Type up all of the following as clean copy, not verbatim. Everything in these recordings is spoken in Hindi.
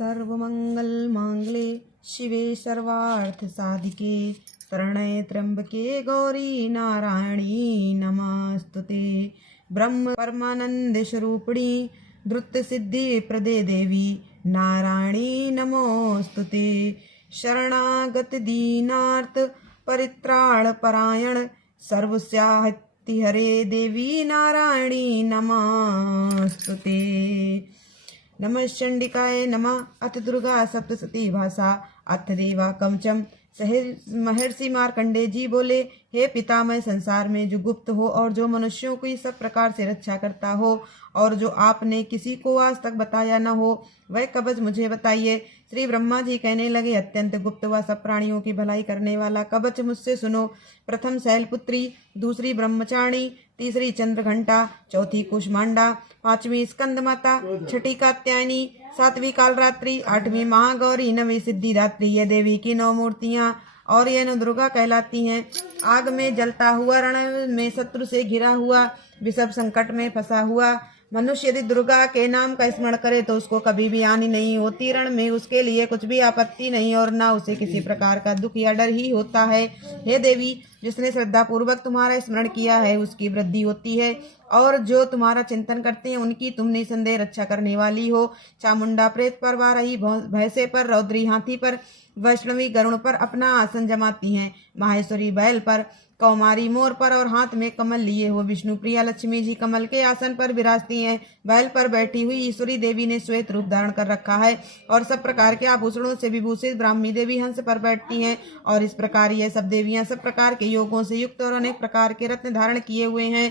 सर्वमंगलमांगल्ये शिवे सर्वार्थसाधिके शरण्ये त्र्यंबके गौरी नारायणी नमस्तुते। ब्रह्म परमानंद स्वरूपिणी धृत सिद्धि प्रदे देवी नारायणी नमोस्तुते। शरणागत दीनार्थ परित्राण परायण सर्वस्याहति हरे देवी नारायणी नमस्तुते। नमः चंडिकाय नमः। अथ दुर्गा सप्तशती भाषा। अथ देवा कवचम। महर्षि मार्कंडे जी बोले, हे पितामह, संसार में जो गुप्त हो और जो मनुष्यों की सब प्रकार से रक्षा करता हो और जो आपने किसी को आज तक बताया न हो, वह कवच मुझे बताइए। श्री ब्रह्मा जी कहने लगे, अत्यंत गुप्त व सब प्राणियों की भलाई करने वाला कवच मुझसे सुनो। प्रथम शैलपुत्री, दूसरी ब्रह्मचारिणी, तीसरी चंद्रघंटा, चौथी कुष्मांडा, पांचवी स्कंद माता, छठी कात्यायनी, सातवीं कालरात्रि, आठवीं महागौरी, नवीं सिद्धिदात्री। ये देवी की 9 मूर्तियां और ये 9 दुर्गा कहलाती हैं। आग में जलता हुआ, रण में शत्रु से घिरा हुआ, विषम संकट में फंसा हुआ मनुष्य यदि दुर्गा के नाम का स्मरण करे तो उसको कभी भी हानि नहीं होती। रण में उसके लिए कुछ भी आपत्ति नहीं और न उसे किसी प्रकार का दुख या डर ही होता है। हे देवी, जिसने श्रद्धा पूर्वक तुम्हारा स्मरण किया है उसकी वृद्धि होती है और जो तुम्हारा चिंतन करते हैं उनकी तुम निसंदेह रक्षा करने वाली हो। चामुंडा प्रेत पर, वाराही भैंसे पर, रौद्री हाथी पर, वैष्णवी गरुण पर अपना आसन जमाती हैं, माहेश्वरी बैल पर, कौमारी मोर पर और हाथ में कमल लिए हो विष्णु प्रिया लक्ष्मी जी कमल के आसन पर विराजती हैं। बैल पर बैठी हुई ईश्वरी देवी ने श्वेत रूप धारण कर रखा है और सब प्रकार के आभूषणों से विभूषित ब्राह्मी देवी हंस पर बैठती हैं। और इस प्रकार ये सब देवियां सब प्रकार के योगों से युक्त और अनेक प्रकार के रत्न धारण किए हुए हैं।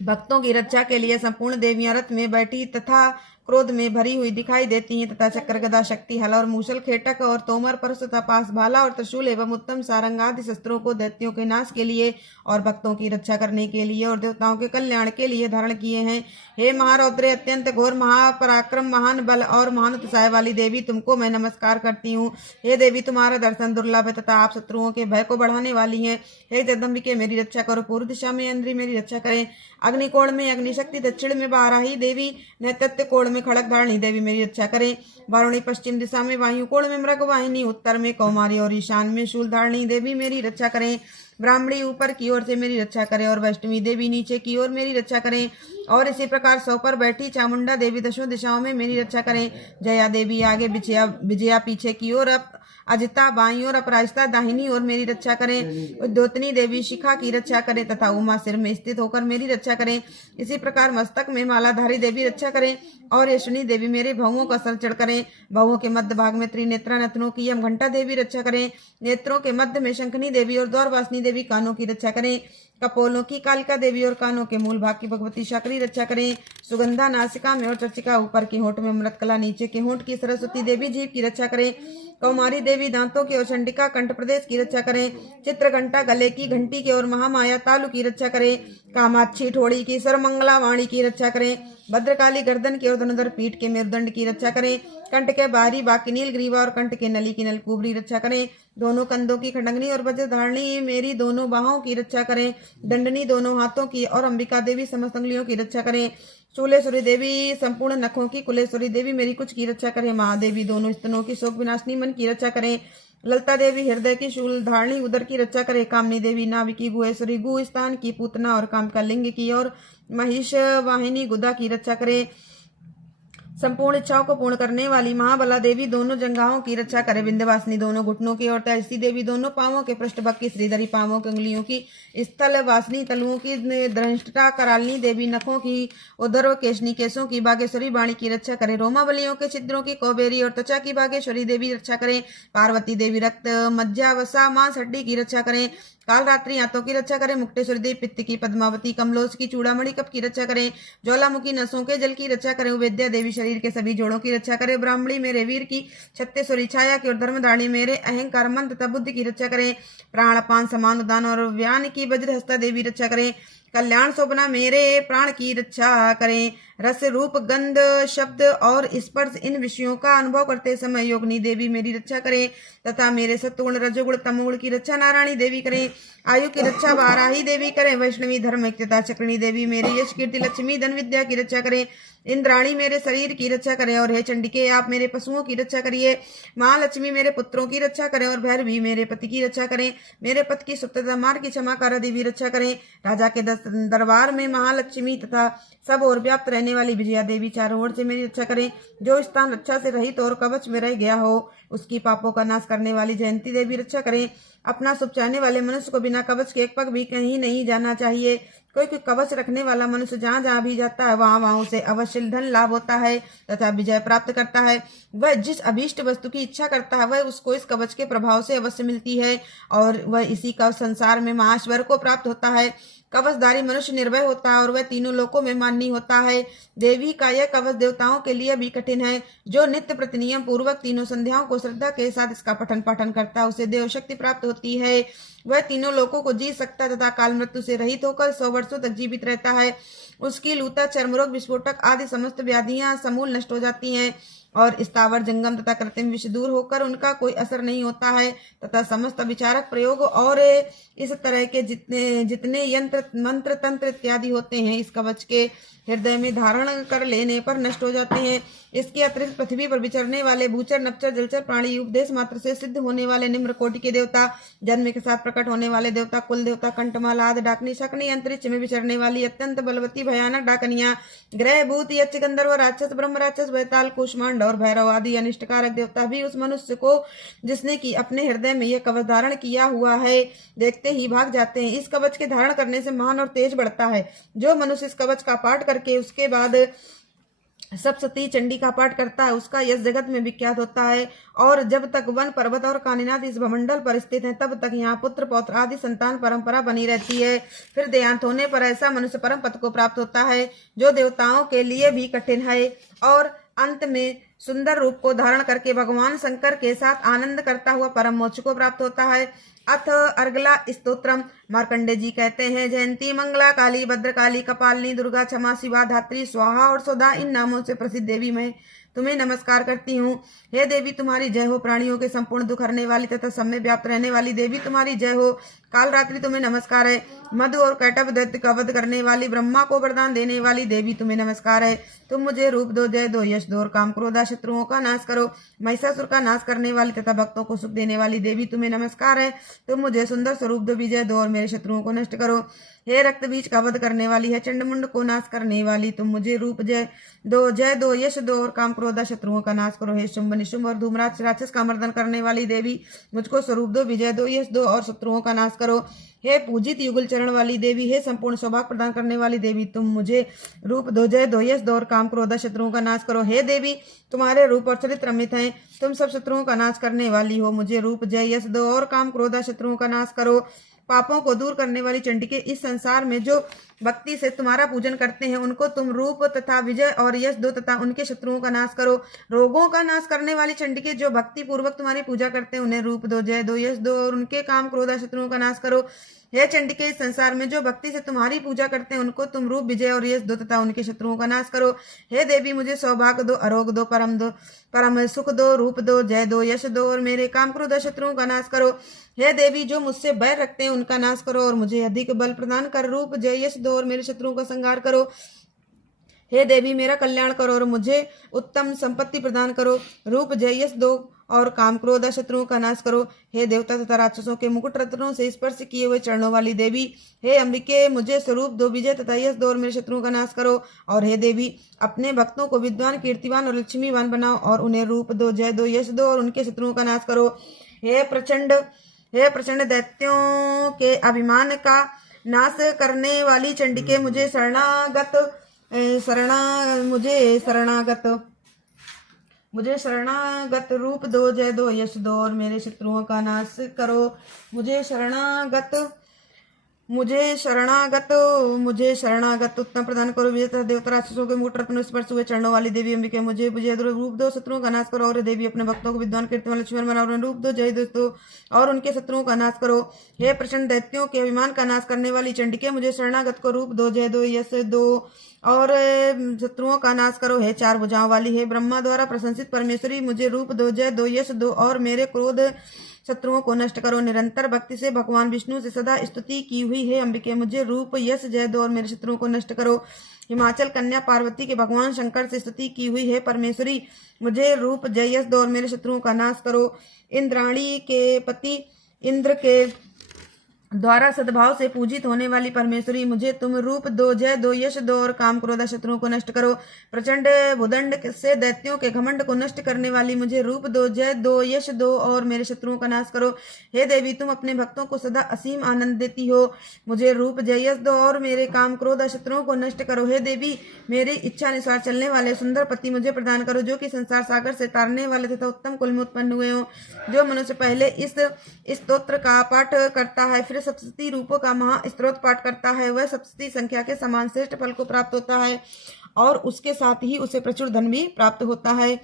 भक्तों की रक्षा के लिए संपूर्ण देवियां रथ में बैठी तथा क्रोध में भरी हुई दिखाई देती हैं तथा चक्र गदा शक्ति हल और मूसल खेटक और तोमर परस तथा पास भाला और त्रिशूल एवं उत्तम सारंग आदि शस्त्रों को दैत्यों के नाश के लिए और भक्तों की रक्षा करने के लिए और देवताओं के कल्याण के लिए धारण किए हैं। हे महारौद्रे, अत्यंत घोर महापराक्रम महान बल और महान उत्साह वाली देवी, तुमको मैं नमस्कार करती हूँ। हे देवी, तुम्हारा दर्शन दुर्लभ है तथा आप शत्रुओं के भय को बढ़ाने वाली हैं। हे जगदम्बिके, मेरी रक्षा करो। पूर्व दिशा में इंद्री मेरी रक्षा करें। अग्निकोण में अग्निशक्ति, दक्षिण में वाराही देवी, नैतत्य कोण में खड़क धारणी देवी मेरी रक्षा करें। वारुणी, पश्चिम दिशा में वायु कोण में मृग वाहिनी, उत्तर में कौमारी और ईशान में शूल धारणी देवी मेरी रक्षा करें। ब्राह्मणी ऊपर की ओर से मेरी रक्षा करें और वैष्णवी देवी नीचे की ओर मेरी रक्षा करें। और इसी प्रकार 100 पर बैठी चामुंडा देवी दशों दिशाओं में मेरी रक्षा करें। जया देवी आगे, विजया पीछे की ओर, अजिता बाईं ओर, अपराजिता दाहिनी ओर मेरी रक्षा करें। उद्योतनी देवी शिखा की रक्षा करें तथा उमा सिर में स्थित होकर मेरी रक्षा करें। इसी प्रकार मस्तक में मालाधारी देवी रक्षा करें और यशनी देवी मेरे भवों का संरक्षण करें। भवों के मध्य भाग में त्रिनेत्रा नतनों की यम घंटा देवी रक्षा करें। नेत्रों के मध्य में शंखनी देवी और द्वारवासिनी देवी कानों की रक्षा करें। कपोलों की कालिका देवी और कानों के मूल भाग की भगवती शकरी रक्षा करें। सुगंधा नासिका में और चर्चिका ऊपर के होंठ में, अमृतकला नीचे के होंठ की सरस्वती देवी जीभ की रक्षा करें। कौमारी देवी दांतों की और चंडिका कंठ प्रदेश की रक्षा करें। चित्रघंटा गले की घंटी की और महामाया तालु की रक्षा करें। कामाक्षी ठोड़ी की सर्वमंगला वाणी की रक्षा करें। भद्रकाली गर्दन की और धनुधर पीठ के मेरुदंड की रक्षा करें। कंठ के बाहरी भाग की नीलग्रीवा और कंठ के नली की नलकुबरी रक्षा करें। दोनों कंधों की खंडंगनी और वज्रधारणी मेरी दोनों बाहों की रक्षा करें। दंडनी दोनों हाथों की और अंबिका देवी समस्त अंगुलियों की रक्षा करें। शूलेश्वरी देवी संपूर्ण नखों की, कुलेश्वरी देवी मेरी कुछ की रक्षा करें। महादेवी दोनों स्तनों की, शोक विनाशनी मन की रक्षा करें। ललिता देवी हृदय की, शूल धारणी उदर की रक्षा करे। कामनी देवी नाभि, गुहेश्वरी गु स्थान की, पूतना और कामिका लिंग की और महिष वाहिनी गुदा की रक्षा करे। संपूर्ण इच्छाओं को पूर्ण करने वाली महाबला देवी दोनों जंघाओं की रक्षा करे। विंध्यवासिनी दोनों घुटनों की और तैसी देवी दोनों पांवों के पृष्ठभाग की, श्रीधरी पांवों की अंगुलियों की, स्थल वासिनी तलुओं की, दृष्टा करालिनी देवी नखों की, उदर व केशनी केशों की, बागेश्वरी वाणी की रक्षा करे। रोमावलियों के छिद्रों की, कौबेरी और त्वचा की बागेश्वरी देवी रक्षा करें। पार्वती देवी रक्त मज्जा वसा मांस हड्डी की रक्षा करें। कालरात्रि आंतों की रक्षा करें। मुक्तेश्वरी देवी पित्त की, पद्मावती कमलोच की, चूड़ामणि कप की रक्षा करें। ज्वालामुखी नसों के जल की रक्षा करें। विद्या देवी शरीर के सभी जोड़ों की रक्षा करें। ब्राह्मणी मेरे वीर की, छत्तेश्वरी छाया की और धर्मधारिणी मेरे अहंकार मन तथा बुद्धि की रक्षा करें। प्राण अपान समान उदान और व्यान की वज्रहस्ता देवी रक्षा करें। कल्याण शोभना मेरे प्राण की रक्षा करें। रस रूप गंध शब्द और स्पर्श इन विषयों का अनुभव करते समय योगिनी देवी मेरी रक्षा करें तथा मेरे सत्वगुण रजोगुण तमोगुण की रक्षा नारायणी देवी करें। आयु की रक्षा वाराही देवी करें। वैष्णवी धर्म तथा चक्रिणी देवी मेरी यश कीर्ति लक्ष्मी धन विद्या की रक्षा करें। इंद्राणी मेरे शरीर की रक्षा करें, और हे चंडिके आप मेरे पशुओं की रक्षा करिए। महालक्ष्मी मेरे पुत्रों की रक्षा करें, और भैरवी मेरे पति की रक्षा करें। मेरे पति की सुप्तता मार्ग की क्षमा कर देवी रक्षा करें। राजा के दरबार में महालक्ष्मी तथा सब और व्याप्त रहने वाली विजया देवी चारों ओर से मेरी रक्षा करें। जो स्थान रक्षा से रहित और कवच में रह गया हो उसकी पापों का नाश करने वाली जयंती देवी रक्षा करें। अपना शुभ चाहने वाले मनुष्य को बिना कवच के एक पग भी कहीं नहीं जाना चाहिए। कोई कवच रखने वाला मनुष्य जहाँ जहाँ भी जाता है वहां वहां उसे अवश्य धन लाभ होता है तथा विजय प्राप्त करता है। वह जिस अभीष्ट वस्तु की इच्छा करता है वह उसको इस कवच के प्रभाव से अवश्य मिलती है, और वह इसी का संसार में महाश्वर को प्राप्त होता है। कवचधारी मनुष्य निर्भय होता है और वह तीनों लोकों में माननीय होता है। देवी का यह कवच देवताओं के लिए भी कठिन है। जो नित्य प्रतिनियम पूर्वक तीनों संध्याओं को श्रद्धा के साथ इसका पठन पाठन करता है उसे देव शक्ति प्राप्त होती है। वह तीनों लोकों को जीत सकता है तथा काल मृत्यु से रहित होकर 100 वर्षों तक जीवित रहता है। उसकी लूता, चर्मरोग, विस्फोटक आदि समस्त व्याधियां समूल नष्ट हो जाती हैं, और स्थावर, जंगम तथा कृत्रिम विष दूर होकर उनका कोई असर नहीं होता है तथा समस्त विचारक प्रयोग और इस तरह के जितने यंत्र, मंत्र, तंत्र इत्यादि होते हैं इस कवच के हृदय में धारण कर लेने पर नष्ट हो जाते हैं। इसके अतिरिक्त पृथ्वी पर विचरने वाले भूचर, नपचर, जलचर प्राणी, उपदेश मात्र से सिद्ध होने वाले निम्न कोटि के देवता, जन्म के साथ प्रकट होने वाले देवता, कुल देवता, कंठमाला आदि डाकनी, शकनी, अंतरिक्ष में विचरने वाली अत्यंत बलवती भयानक डाकनियां, ग्रह, भूत, यक्ष, गंधर्व, राक्षस, ब्रह्म राक्षस, बैताल, कुष्मांड और भैरव आदि अनिष्टकारक देवता भी उस मनुष्य को जिसने की अपने हृदय में यह कवच धारण किया हुआ है देखते ही भाग जाते हैं। इस कवच के धारण करने से महान और तेज बढ़ता है। जो मनुष्य इस कवच का पाठ करके उसके बाद सप्तशती चंडी का पाठ करता है उसका यश जगत में विख्यात होता है। और जब तक वन, पर्वत और कानिनाथ इस भमंडल पर स्थित हैं तब तक यहाँ पुत्र, पौत्र आदि संतान परंपरा बनी रहती है। फिर देहांत होने पर ऐसा मनुष्य परम पद को प्राप्त होता है जो देवताओं के लिए भी कठिन है, और अंत में सुंदर रूप को धारण करके भगवान शंकर के साथ आनंद करता हुआ परम मोक्ष को प्राप्त होता है। अथ अर्गला स्तोत्रम। मार्कंडे जी कहते हैं, जयंती, मंगला, काली, भद्रकाली, कपालिनी, दुर्गा, क्षमा, शिवा, धात्री, स्वाहा और सौदा इन नामों से प्रसिद्ध देवी मैं तुम्हें नमस्कार करती हूँ। हे देवी तुम्हारी जय हो। प्राणियों के संपूर्ण दुख हरने वाली तथा सब में व्याप्त रहने वाली देवी तुम्हारी जय हो। काल रात्रि तुम्हें नमस्कार है। मधु और कैटभ दैत्य का वध करने वाली, ब्रह्मा को वरदान देने वाली देवी तुम्हें नमस्कार है। तुम मुझे रूप दो, जय दो, यश दो और काम क्रोधा शत्रुओं का नाश करो। महिषासुर का नाश करने वाली तथा भक्तों को सुख देने वाली देवी तुम्हें नमस्कार है। तुम मुझे सुंदर स्वरूप दो, विजय दो और मेरे शत्रुओं को नष्ट करो। हे रक्त बीज का वध करने वाली है, चंडमुंड को नाश करने वाली, तुम मुझे रूप जय दो, यश दो और काम क्रोधा शत्रुओं का नाश करो। हे शुंभ, निशुंभ और धूम्राक्ष राक्षस का मर्दन करने वाली देवी, मुझको स्वरूप दो, विजय दो, यश दो और शत्रुओं का नाश करो। हे पूजित युगल चरण वाली देवी, हे संपूर्ण सौभाग्य प्रदान करने वाली देवी, तुम मुझे रूप दो, जय दो, यश दो और काम क्रोधा शत्रुओं का नाश करो। हे देवी तुम्हारे रूप और चरित्र अमित हैं, तुम सब शत्रुओं का नाश करने वाली हो, मुझे रूप, जय, यश दो और काम क्रोधा शत्रुओं का नाश करो। पापों को दूर करने वाली चंडिके, इस संसार में जो भक्ति से तुम्हारा पूजन करते हैं उनको तुम रूप तथा विजय और यश दो तथा उनके शत्रुओं का नाश करो। रोगों का नाश करने वाली चंडिके, जो भक्ति पूर्वक तुम्हारी पूजा करते हैं उन्हें रूप दो, जय दो, यश दो और उनके काम क्रोधा शत्रुओं का नाश करो। हे चंडिके, इस संसार में जो भक्ति से तुम्हारी पूजा करते हैं उनको तुम रूप, विजय और यश दो तथा उनके शत्रुओं का नाश करो। हे देवी मुझे सौभाग्य दो, आरोग्य दो, परम सुख दो, रूप दो, जय दो, यश दो और मेरे काम क्रोध शत्रुओं का नाश करो। हे देवी जो मुझसे बैर रखते हैं उनका नाश करो और मुझे अधिक बल प्रदान कर रूप, जय, यश दो और मेरे शत्रुओं का संहार करो। हे देवी मेरा कल्याण करो और मुझे उत्तम संपत्ति प्रदान करो, रूप, जय, यश दो और काम क्रोध शत्रुओं का नाश करो। हे देवता तथा राक्षसों के मुकुट रत्नों से स्पर्श किए हुए चरणों वाली देवी, हे अंबिके मुझे स्वरूप दो, विजय तथा यश दो और मेरे शत्रुओं का नाश करो। और हे देवी अपने भक्तों को विद्वान, कीर्तिवान और लक्ष्मीवान बनाओ और उन्हें रूप दो, जय दो, यश दो और उनके शत्रुओं का नाश करो। हे प्रचंड दैत्यों के अभिमान का नाश करने वाली चंडिके मुझे शरणागत रूप दो, जय दो, यश दो और मेरे शत्रुओं का नाश करो। मुझे शरणागत उत्तम प्रदान करो। विजेता देवता राक्षसों के मुकुट रत्नों स्पर्श हुए चरणों वाली देवी अंबिके मुझे विजय रूप दो, शत्रुओं का नाश करो। और देवी अपने भक्तों को विद्वान, कीर्तिमान, लक्ष्मण बनाओ, रूप दो, जय दो और उनके शत्रुओं का नाश करो। हे प्रचंड दैत्यों के अभिमान का नाश करने वाली चंडिके मुझे शरणागत को रूप दो, जय दो, यश दो और शत्रुओं का नाश करो। हे चार भुजाओं वाली, हे ब्रह्मा द्वारा प्रशंसित परमेश्वरी, मुझे रूप दो, जय दो, यश दो और मेरे क्रोध शत्रुओं को नष्ट करो। निरंतर भक्ति से भगवान विष्णु से सदा स्तुति की हुई हे अंबिके, मुझे रूप, यश, जय दो और मेरे शत्रुओं को नष्ट करो। हिमाचल कन्या पार्वती के भगवान शंकर से स्तुति की हुई है परमेश्वरी, मुझे रूप, जय, यश दो और मेरे शत्रुओं का नाश करो। इंद्राणी के पति इंद्र के द्वारा सद्भाव से पूजित होने वाली परमेश्वरी, मुझे तुम रूप दो, जय दो, यश दो और काम क्रोध शत्रुओं को नष्ट करो। प्रचंड भुदंड से दैत्यों के घमंड को नष्ट करने वाली, मुझे रूप दो, जय दो, यश दो और मेरे शत्रुओं का नाश करो। हे देवी, तुम अपने भक्तों को सदा असीम आनंद देती हो, मुझे रूप, जय, यश दो और मेरे काम क्रोध शत्रुओं को नष्ट करो। हे देवी, मेरी इच्छा अनुसार चलने वाले सुंदर पति मुझे प्रदान करो, जो कि संसार सागर से तारने वाले तथा उत्तम कुल में उत्पन्न हुए हो। जो मनुष्य पहले इस स्तोत्र का पाठ करता है, फिर सप्तशती रूपों का महास्त्रोत पाठ करता है, वह सप्तशती संख्या के समान श्रेष्ठ फल को प्राप्त होता है और उसके साथ ही उसे प्रचुर धन भी प्राप्त होता है।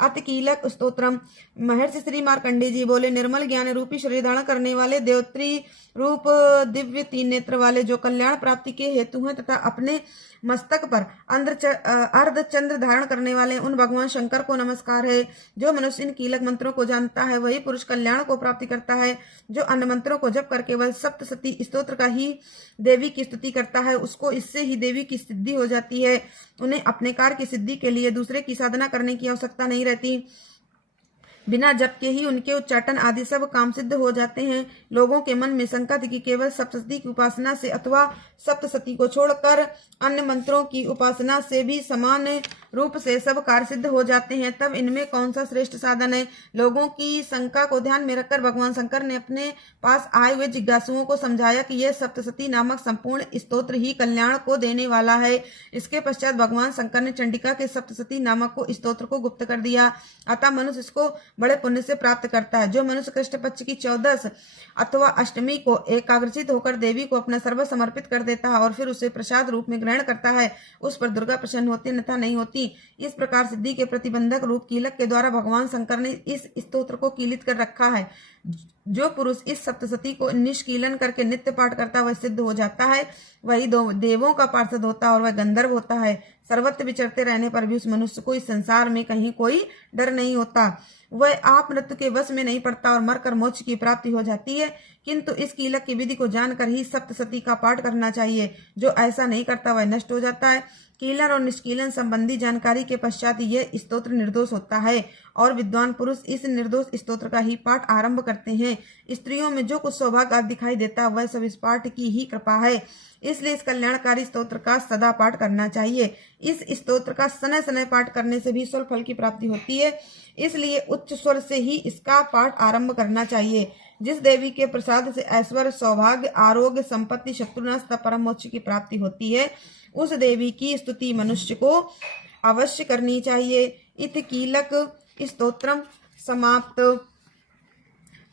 अतिकीलक स्तोत्रम। महर्षि श्री मार्कंडेय जी बोले, निर्मल ज्ञान रूपी शरीर धारण करने वाले, देवत्री रूप दिव्य तीन नेत्र वाले, जो कल्याण प्राप्ति के हेतु हैं तथा अपने मस्तक पर अर्ध चंद्र धारण करने वाले, उन भगवान शंकर को नमस्कार है। जो मनुष्य इन कीलक मंत्रों को जानता है, वही पुरुष कल्याण को प्राप्ति करता है। जो अन्य मंत्रों को जप कर केवल सप्तशती स्तोत्र का ही देवी की स्तुति करता है, उसको इससे ही देवी की सिद्धि हो जाती है। उन्हें अपने कार्य की सिद्धि के लिए दूसरे की साधना करने की आवश्यकता नहीं रहती। बिना जप के ही उनके उच्चाटन आदि सब काम सिद्ध हो जाते हैं। लोगों के मन में शंका थी कि केवल सप्तशती की उपासना से अथवा सप्तशती को छोड़कर अन्य मंत्रों की उपासना से भी समान रूप से सब कार्य सिद्ध हो जाते हैं, तब इनमें कौन सा श्रेष्ठ साधन है। लोगों की शंका को ध्यान में रखकर भगवान शंकर ने अपने पास आए हुए जिज्ञासुओं को समझाया कि यह सप्तशती नामक संपूर्ण स्तोत्र ही कल्याण को देने वाला है। इसके पश्चात भगवान शंकर ने चंडिका के सप्तशती नामक को स्तोत्र को गुप्त कर दिया। अतः मनुष्य इसको बड़े पुण्य से प्राप्त करता है। जो मनुष्य कृष्ण पक्ष की 14 अथवा अष्टमी को एकाग्रचित होकर देवी को अपना सर्व समर्पित कर देता है और फिर उसे प्रसाद रूप में ग्रहण करता है, उस पर दुर्गा प्रसन्न होती अन्यथा नहीं होती। इस प्रकार सिद्धि के प्रतिबंधक रूप कीलक के द्वारा भगवान शंकर ने इस स्तोत्र को कीलित कर रखा है। जो पुरुष इस सप्तशती को निष्कीलन करके नित्य पाठ करता वह सिद्ध हो जाता है, वही देवों का पार्षद होता है और वह गंधर्व होता है। सर्वत्र विचरते रहने पर भी उस मनुष्य को इस संसार में कहीं कोई डर नहीं होता। वह आप मृत्यु के वश में नहीं पड़ता और मरकर मोक्ष की प्राप्ति हो जाती है। किंतु इस कीलक की विधि को जानकर ही सप्तशती का पाठ करना चाहिए। जो ऐसा नहीं करता वह नष्ट हो जाता है। कीलन और निष्कीलन संबंधी जानकारी के पश्चात यह स्तोत्र निर्दोष होता है और विद्वान पुरुष इस निर्दोष स्तोत्र का ही पाठ आरंभ करते हैं। स्त्रियों में जो कुछ सौभाग्य दिखाई देता वह सब इस पाठ की ही कृपा है। इसलिए इस कल्याणकारी स्तोत्र का सदा पाठ करना चाहिए। इस स्तोत्र का सनय सनय पाठ करने से भी स्वल्प फल की प्राप्ति होती है, इसलिए उच्च स्वर से ही इसका पाठ आरंभ करना चाहिए। जिस देवी के प्रसाद से ऐश्वर्य, सौभाग्य, आरोग्य, संपत्ति, शत्रुनाश तथा परम मोक्ष की प्राप्ति होती है, उस देवी की स्तुति मनुष्य को अवश्य करनी चाहिए। इति कीलक स्तोत्रम समाप्त।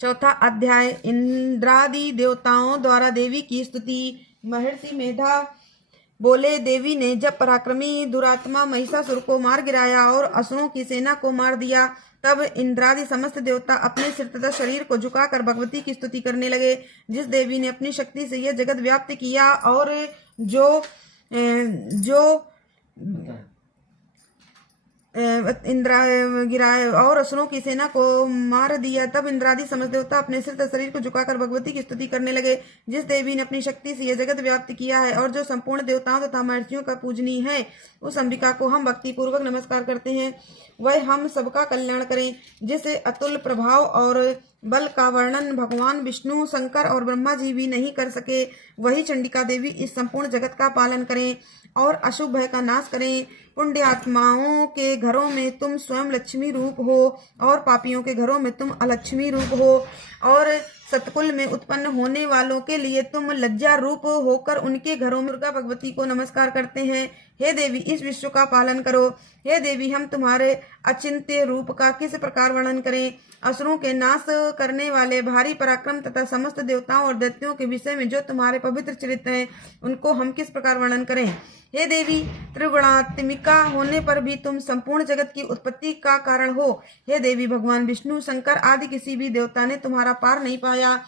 चौथा अध्याय। इंद्रादि देवताओं द्वारा देवी की स्तुति। महर्षि मेधा बोले, देवी ने जब पराक्रमी दुरात्मा महिषासुर को मार गिराया और असुरों की सेना को मार दिया, तब इंद्रादि समस्त देवता अपने सिर तथा शरीर को झुकाकर भगवती की स्तुति करने लगे। जिस देवी ने अपनी शक्ति से यह जगत व्याप्त किया और जो इंद्रा गिराए और असुरों की सेना को मार दिया, तब इंद्रादि समस्त देवता अपने सिर तथा शरीर को झुकाकर भगवती की स्तुति करने लगे। जिस देवी ने अपनी शक्ति से यह जगत व्याप्त किया है और जो संपूर्ण देवताओं तथा महर्षियों का पूजनीय है, उस अंबिका को हम भक्ति पूर्वक नमस्कार करते हैं। वह हम सबका कल्याण करें। जिसे अतुल प्रभाव और बल का वर्णन भगवान विष्णु, शंकर और ब्रह्मा जी भी नहीं कर सके, वही चंडिका देवी इस संपूर्ण जगत का पालन करें और अशुभ भय का नाश करें। पुण्य आत्माओं के घरों में तुम स्वयं लक्ष्मी रूप हो और पापियों के घरों में तुम अलक्ष्मी रूप हो और सतकुल में उत्पन्न होने वालों के लिए तुम लज्जा रूप होकर उनके घरों में दुर्गा भगवती को नमस्कार करते हैं। हे देवी, इस विश्व का पालन करो। हे देवी, हम तुम्हारे अचिंत्य रूप का किस प्रकार वर्णन करें। असुरों के नाश करने वाले भारी पराक्रम तथा समस्त देवताओं और दैत्यों के विषय में जो तुम्हारे पवित्र चरित्र हैं, उनको हम किस प्रकार वर्णन करें। हे देवी, त्रिगुणात्मिका होने पर भी तुम संपूर्ण जगत की उत्पत्ति का कारण हो। हे देवी, भगवान विष्णु, शंकर आदि किसी भी देवता ने तुम्हारा पार नहीं पाया।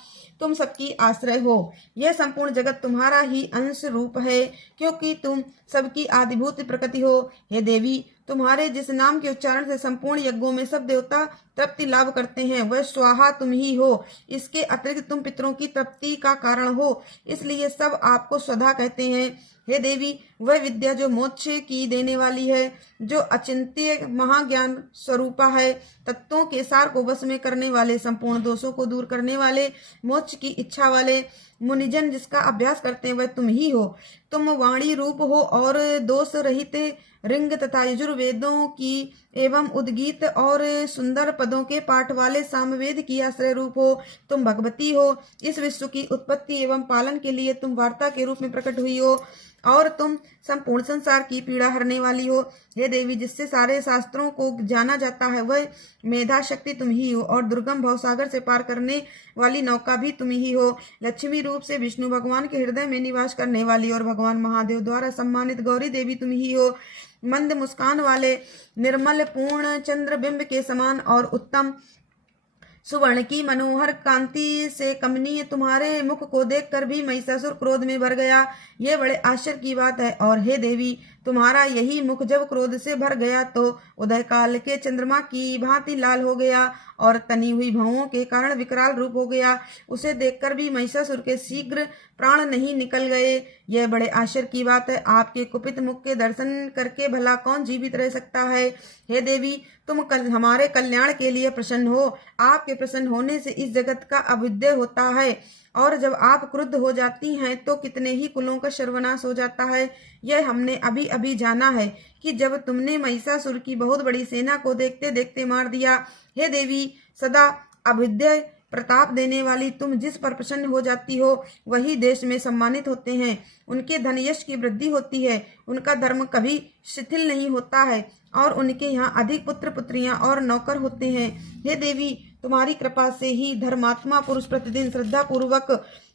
तुम सबकी आश्रय हो। यह संपूर्ण जगत तुम्हारा ही अंश रूप है, क्योंकि तुम सबकी आदिभूत प्रकृति हो। हे देवी, तुम्हारे जिस नाम के उच्चारण से संपूर्ण यज्ञों में सब देवता तृप्ति लाभ करते हैं, वह स्वाहा तुम ही हो। इसके अतिरिक्त तुम पितरों की तृप्ति का कारण हो, इसलिए सब आपको स्वधा कहते हैं। हे देवी, वह विद्या जो मोक्ष की देने वाली है, जो अचिंत्य महाज्ञान स्वरूपा है, तत्वों के सार को वश में करने वाले, संपूर्ण दोषों को दूर करने वाले, मोक्ष की इच्छा वाले मुनिजन जिसका अभ्यास करते हैं, वह तुम ही हो। तुम वाणी रूप हो और दोष रहित ऋंग तथा यजुर्वेदों की एवं उद्गीत और सुंदर पदों के पाठ वाले सामवेद की आश्रय रूप हो। तुम भगवती हो। इस विश्व की उत्पत्ति एवं पालन के लिए तुम वार्ता के रूप में प्रकट हुई हो और तुम संपूर्ण संसार की पीड़ा हरने वाली हो। हे देवी, जिससे सारे शास्त्रों को जाना जाता है, वह मेधा शक्ति तुम ही हो और दुर्गम भवसागर से पार करने वाली नौका भी तुम ही हो। लक्ष्मी रूप से विष्णु भगवान के हृदय में निवास करने वाली और भगवान महादेव द्वारा सम्मानित गौरी देवी तुम ही हो। मंद मुस्कान वाले निर्मल पूर्ण चंद्रबिंब के समान और उत्तम सुवर्ण की मनोहर कांति से कमनीय तुम्हारे मुख को देखकर भी महिषासुर क्रोध में भर गया। ये बड़े आश्चर्य की बात है। और हे देवी, तुम्हारा यही मुख जब क्रोध से भर गया तो उदय काल के चंद्रमा की भांति लाल हो गया और तनी हुई भौं के कारण विकराल रूप हो गया। उसे देखकर भी महिषासुर के शीघ्र प्राण नहीं निकल गए। यह बड़े आश्चर्य की बात है। आपके कुपित मुख के दर्शन करके भला कौन जीवित रह सकता है। हे देवी, तुम हमारे कल्याण के लिए प्रसन्न हो। आपके प्रसन्न होने से इस जगत का अभ्युदय होता है और जब आप क्रुद्ध हो जाती हैं तो कितने ही कुलों का सर्वनाश हो जाता है। यह हमने अभी अभी जाना है कि जब तुमने महिषासुर की बहुत बड़ी सेना को देखते देखते मार दिया। हे देवी, सदा अभ्युदय प्रताप देने वाली तुम जिस पर प्रसन्न हो जाती हो, वही देश में सम्मानित होते हैं। उनके धन यश की वृद्धि होती है, उनका धर्म कभी शिथिल नहीं होता है और उनके यहाँ अधिक पुत्र पुत्रियां और नौकर होते हैं। हे देवी, तुम्हारी कृपा से ही धर्मात्मा पुरुष प्रतिदिन श्रद्धा पूर्वक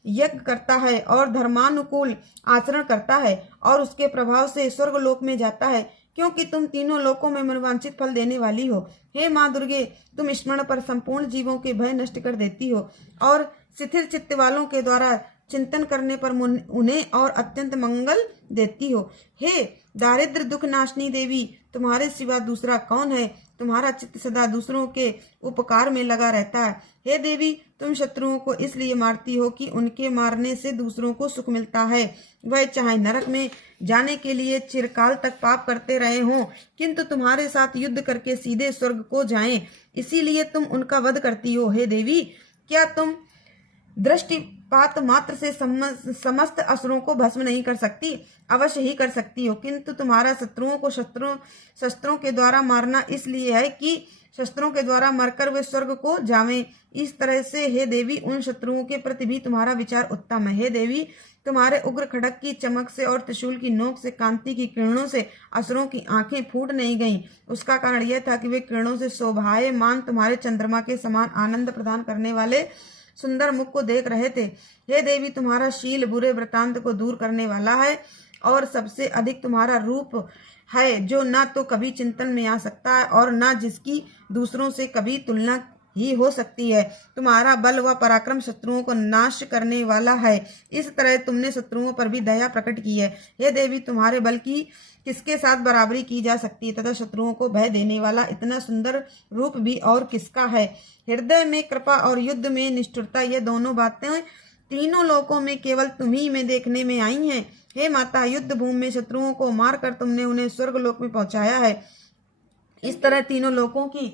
यज्ञ करता है और धर्मानुकूल आचरण करता है और उसके प्रभाव से स्वर्गलोक में जाता है, क्योंकि तुम तीनों लोकों में मनवांछित फल देने वाली हो। हे माँ दुर्गे, तुम स्मरण पर संपूर्ण जीवों के भय नष्ट कर देती हो और शिथिल चित्त वालों के द्वारा चिंतन करने पर उन्हें और अत्यंत मंगल देती हो। हे दारिद्र दुख नाशनी देवी, तुम्हारे सिवा दूसरा कौन है। तुम्हारा चित्त सदा दूसरों के उपकार में लगा रहता है। हे देवी, तुम शत्रुओं को इसलिए मारती हो कि उनके मारने से दूसरों को सुख मिलता है। वह चाहे नरक में जाने के लिए चिरकाल तक पाप करते रहे हों, किंतु तुम्हारे साथ युद्ध करके सीधे स्वर्ग को जाएं, इसीलिए तुम उनका वध करती हो। हे देवी, क्या तुम दृष्टिपात मात्र से समस्त असुरों को भस्म नहीं कर सकती? अवश्य ही कर सकती हो, किंतु तुम्हारा शत्रुओं को शस्त्रों के द्वारा मारना इसलिए है कि शस्त्रों के द्वारा मरकर वे स्वर्ग को जावें। इस तरह से हे देवी, उन शत्रुओं के प्रति भी तुम्हारा विचार उत्तम है। हे देवी, तुम्हारे उग्र खड़क की चमक से और त्रिशूल की नोक से कांति की किरणों से असुरों की आंखें फूट नहीं गईं। उसका कारण यह था कि वे किरणों से शोभायमान तुम्हारे चंद्रमा के समान आनंद प्रदान करने वाले सुंदर मुख को देख रहे थे। हे देवी, तुम्हारा शील बुरे वृतांत को दूर करने वाला है और सबसे अधिक तुम्हारा रूप है, जो ना तो कभी चिंतन में आ सकता है और ना जिसकी दूसरों से कभी तुलना ही हो सकती है। तुम्हारा बल व पराक्रम शत्रुओं को नाश करने वाला है। इस तरह तुमने शत्रुओं पर भी दया प्रकट की है। हे देवी, तुम्हारे बल की किसके साथ बराबरी की जा सकती है तथा शत्रुओं को भय देने वाला इतना सुंदर रूप भी और किसका है। हृदय में कृपा और युद्ध में निष्ठुरता, ये दोनों बातें तीनों लोकों में केवल तुम्ही में देखने में आई हैं। हे माता, युद्ध भूमि में शत्रुओं को मारकर तुमने उन्हें स्वर्ग लोक में पहुंचाया है। इस तरह तीनों लोकों की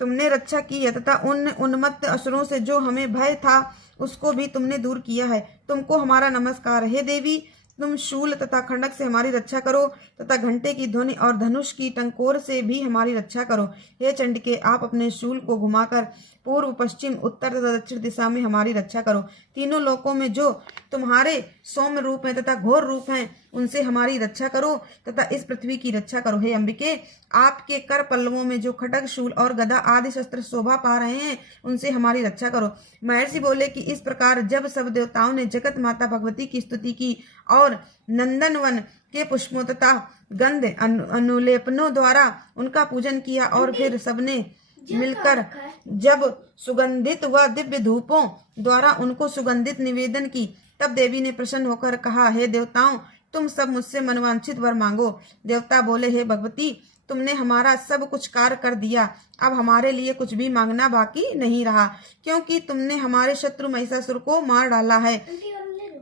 तुमने रक्षा की है तथा उन उन्मत्त असुरों से जो हमें भय था उसको भी तुमने दूर किया है। तुमको हमारा नमस्कार। हे देवी, तुम शूल तथा खंडक से हमारी रक्षा करो तथा घंटे की ध्वनि और धनुष की टंकोर से भी हमारी रक्षा करो। हे चंडिके, आप अपने शूल को घुमाकर पूर्व पश्चिम उत्तर तथा दक्षिण दिशा में हमारी रक्षा करो। तीनों लोकों में जो तुम्हारे सौम्य रूप हैं तथा घोर रूप हैं, उनसे हमारी रक्षा करो तथा इस पृथ्वी की रक्षा करो। हे अंबिके, आपके कर पल्लवों में जो खड्ग शूल और गदा आदि शस्त्र शोभा पा रहे हैं, उनसे हमारी रक्षा करो। महर्षि बोले कि इस प्रकार जब सब देवताओं ने जगत माता भगवती की स्तुति की और नंदनवन के पुष्पों तथा गंध अनुलेपनों द्वारा उनका पूजन किया और फिर सबने मिलकर जब सुगंधित व दिव्य धूपों द्वारा उनको सुगंधित निवेदन की, तब देवी ने प्रसन्न होकर कहा, हे देवताओं, तुम सब मुझसे मनवांछित वर मांगो। देवता बोले, हे भगवती, तुमने हमारा सब कुछ कार्य कर दिया, अब हमारे लिए कुछ भी मांगना बाकी नहीं रहा, क्योंकि तुमने हमारे शत्रु महिषासुर को मार डाला है।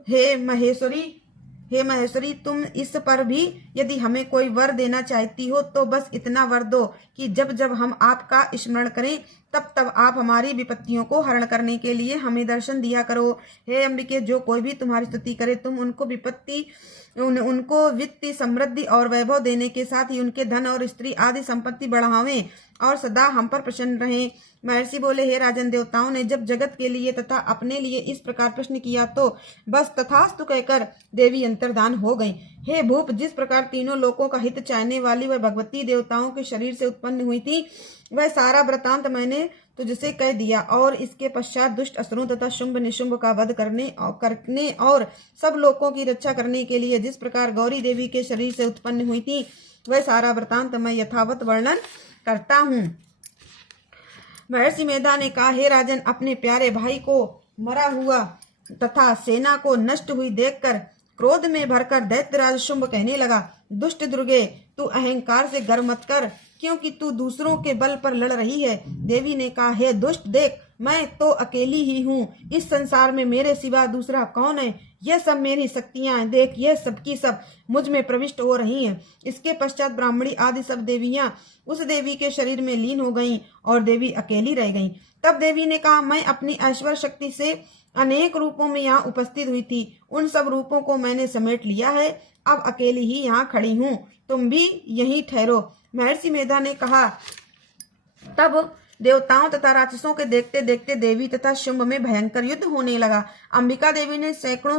हे महेश्वरी, तुम इस पर भी यदि हमें कोई वर देना चाहती हो तो बस इतना वर दो कि जब जब हम आपका स्मरण करें तब तब आप हमारी विपत्तियों को हरण करने के लिए हमें दर्शन दिया करो। हे अंबिके, जो कोई भी तुम्हारी स्तुति करे तुम उनको वित्तीय समृद्धि और वैभव देने के साथ ही उनके धन और स्त्री आदि संपत्ति बढ़ावें और सदा हम पर प्रसन्न रहें। महर्षि बोले, हे राजन, देवताओं ने जब जगत के लिए तथा अपने लिए इस प्रकार प्रश्न किया तो बस तथास्तु कहकर देवी अंतर्धान हो गई। हे भूप, जिस प्रकार तीनों लोकों का हित चाहने वाली वह भगवती देवताओं के शरीर से उत्पन्न हुई थी, वह सारा वृतांत मैंने तुझसे कह दिया। और इसके पश्चात दुष्ट असुरों तथा शुंभ निशुंभ का वध करने और सब लोगों की रक्षा करने के लिए जिस प्रकार गौरी देवी के शरीर से उत्पन्न हुई थी, वह सारा वृतांत मैं यथावत वर्णन करता हूँ। महर्षि मेधा ने कहा, हे राजन, अपने प्यारे भाई को मरा हुआ तथा सेना को नष्ट हुई देखकर क्रोध में भरकर दैत्यराज शुंभ कहने लगा, दुष्ट दुर्गे, तू अहंकार से गर्व मत कर, क्योंकि तू दूसरों के बल पर लड़ रही है। देवी ने कहा, हे दुष्ट, देख, मैं तो अकेली ही हूँ, इस संसार में मेरे सिवा दूसरा कौन है? यह सब मेरी शक्तियां हैं, देख, यह सबकी सब मुझ में प्रविष्ट हो रही हैं। इसके पश्चात ब्राह्मणी आदि सब देवियां उस देवी के शरीर में लीन हो गईं और देवी अकेली रह गईं। तब देवी ने कहा, मैं अपनी ऐश्वर्य शक्ति से अनेक रूपों में यहाँ उपस्थित हुई थी, उन सब रूपों को मैंने समेट लिया है, अब अकेली ही यहाँ खड़ी हूँ, तुम भी यहीं ठहरो। महर्षि मेधा ने कहा, तब देवताओं तथा राक्षसों के देखते देखते देवी तथा शुंभ में भयंकर युद्ध होने लगा। अंबिका देवी ने सैकड़ों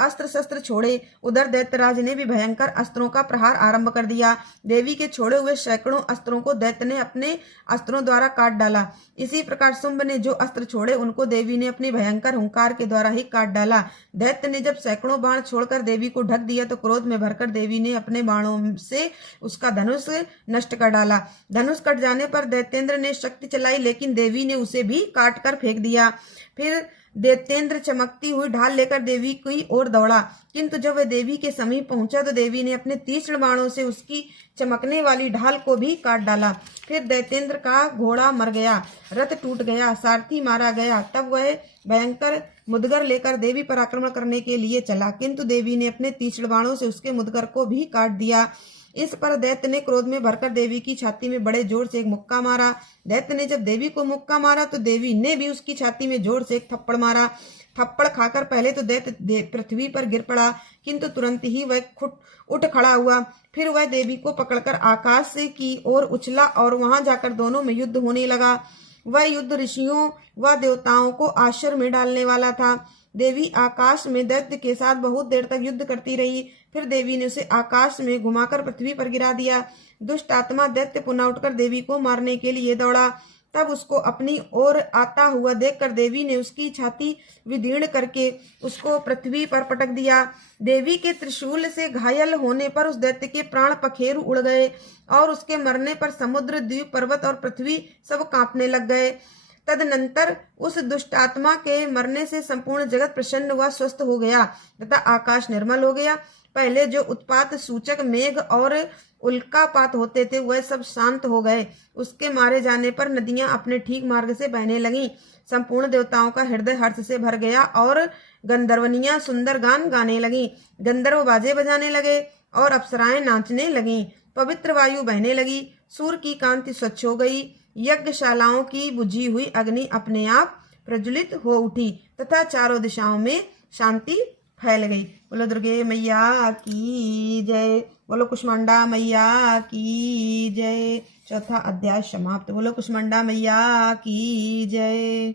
अस्त्र शस्त्र छोड़े, उधर दैत्यराज ने भी भयंकर अस्त्रों का प्रहार आरंभ कर दिया। देवी के छोड़े हुए सैकड़ों अस्त्रों को दैत्य ने अपने अस्त्रों द्वारा काट डाला। इसी प्रकार शुंभ ने जो अस्त्र छोड़े उनको देवी ने अपनी भयंकर हुंकार के द्वारा ही काट डाला। दैत्य ने जब सैकड़ों बाण छोड़कर देवी को ढक दिया तो क्रोध में भरकर देवी ने अपने बाणों से उसका धनुष नष्ट कर डाला। धनुष कट जाने पर दैत्येंद्र ने शक्ति चलाई, लेकिन देवी ने उसे भी काट कर फेंक दिया। फिर दैत्येंद्र चमकती हुई ढाल लेकर देवी की ओर दौड़ा, किंतु जब वह देवी के समीप पहुंचा तो देवी ने अपने तीक्ष्ण बाणों से उसकी चमकने वाली ढाल को भी काट डाला। फिर दैत्येंद्र का घोड़ा मर गया, रथ टूट गया, सारथी मारा गया। तब वह भयंकर मुदगर लेकर देवी पर आक्रमण करने के लिए चला, किंतु देवी ने अपने तीक्ष्ण बाणों से उसके मुदगर को भी काट दिया। इस पर दैत्य ने क्रोध में भरकर देवी की छाती में बड़े जोर से एक मुक्का मारा। दैत्य ने जब देवी को मुक्का मारा तो देवी ने भी उसकी छाती में जोर से एक थप्पड़ मारा। थप्पड़ खाकर पहले तो दैत्य पृथ्वी पर गिर पड़ा, किंतु तुरंत ही वह उठ खड़ा हुआ। फिर वह देवी को पकड़कर आकाश से की ओर उछला और वहां जाकर दोनों में युद्ध होने लगा। वह युद्ध ऋषियों व देवताओं को आश्चर्य में डालने वाला था। देवी आकाश में दैत्य के साथ बहुत देर तक युद्ध करती रही। फिर देवी ने उसे आकाश में घुमाकर पृथ्वी पर गिरा दिया। दुष्ट आत्मा दैत्य पुनः उठकर देवी को मारने के लिए दौड़ा। तब उसको अपनी ओर आता हुआ देखकर देवी ने उसकी छाती विदीर्ण करके उसको पृथ्वी पर पटक दिया। देवी के त्रिशूल से घायल होने पर उस दैत्य के प्राण पखेरु उड़ गए और उसके मरने पर समुद्र, द्वीप, पर्वत और पृथ्वी सब कांपने लग गए। तदनंतर उस दुष्टात्मा के मरने से संपूर्ण जगत प्रसन्न व स्वस्थ हो गया तथा आकाश निर्मल हो गया। पहले जो उत्पात सूचक मेघ और उल्कापात होते थे वह सब शांत हो गए। उसके मारे जाने पर नदियां अपने ठीक मार्ग से बहने लगीं। संपूर्ण देवताओं का हृदय हर्ष से भर गया और गंधर्वनियां सुंदर गान गाने लगीं। गंधर्व बाजे बजाने लगे और अप्सराएं नाचने लगीं। पवित्र वायु बहने लगी, सूर्य की कांति स्वच्छ हो गई, यज्ञशालाओं की बुझी हुई अग्नि अपने आप प्रज्वलित हो उठी तथा चारों दिशाओं में शांति फैल गई। बोलो दुर्गे मैया की जय। बोलो कुष्मांडा मैया की जय। चौथा अध्याय समाप्त। बोलो कुष्मांडा मैया की जय।